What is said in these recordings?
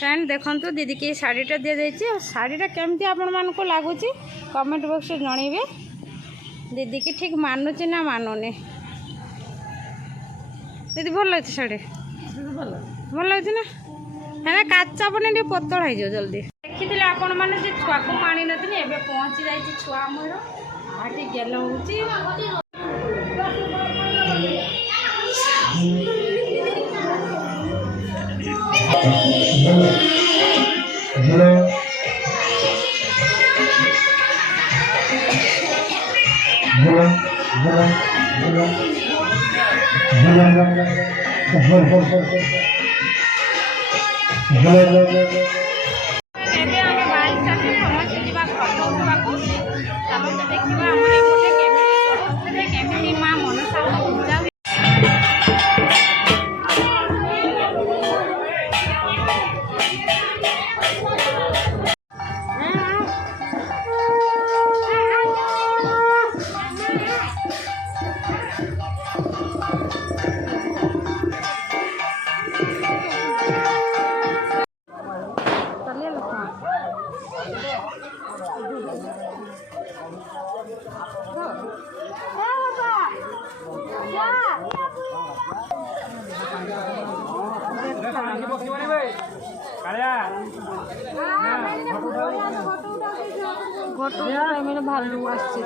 Friend देखो दीदी की शाढ़ीटा दी जाइए शाढ़ीटा केमती आपण मानक लगुच कमेंट बॉक्स जनइबे दीदी की ठीक मानुची ना मानुनी दीदी भल लगे शाढ़ी भल लगे ना है काचा बने पतला हो जल्दी देखी आपण मैंने छुआ को मानी नी एवं पहुँची जाइए छुआ मोर आटे गेल हो घटना भालू आसছে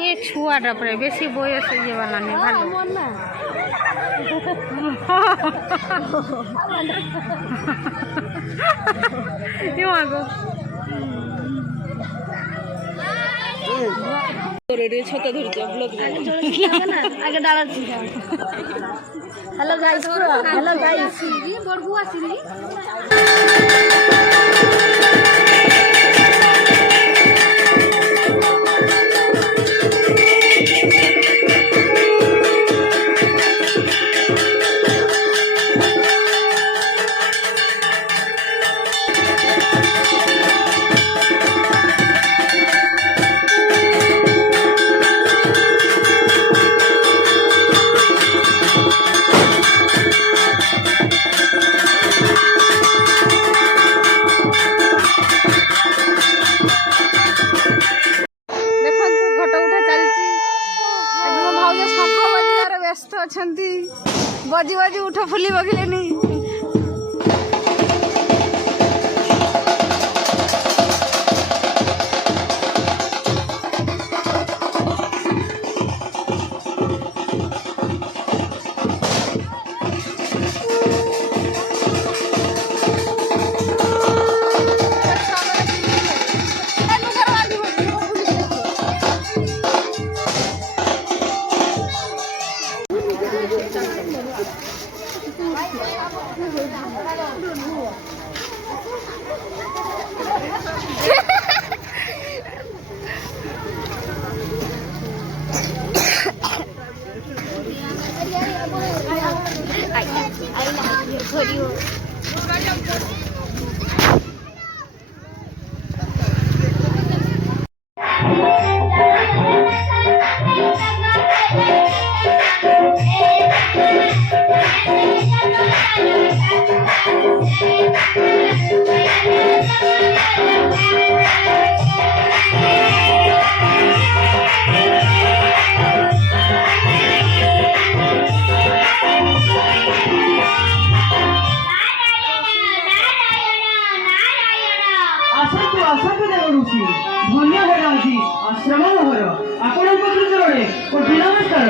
ये छुआटा पर बेसी बयस ये वाला नहीं भालो छता धरछ ब्लॉग आगे डाला हेलो गाइस हेलो गाइस बड़बू आसिनी व्यस्त अच्छा बजी बजी उठ फुली बगिले धन्य घर आज आश्रम घर आपण चरण कोटि नमस्कार।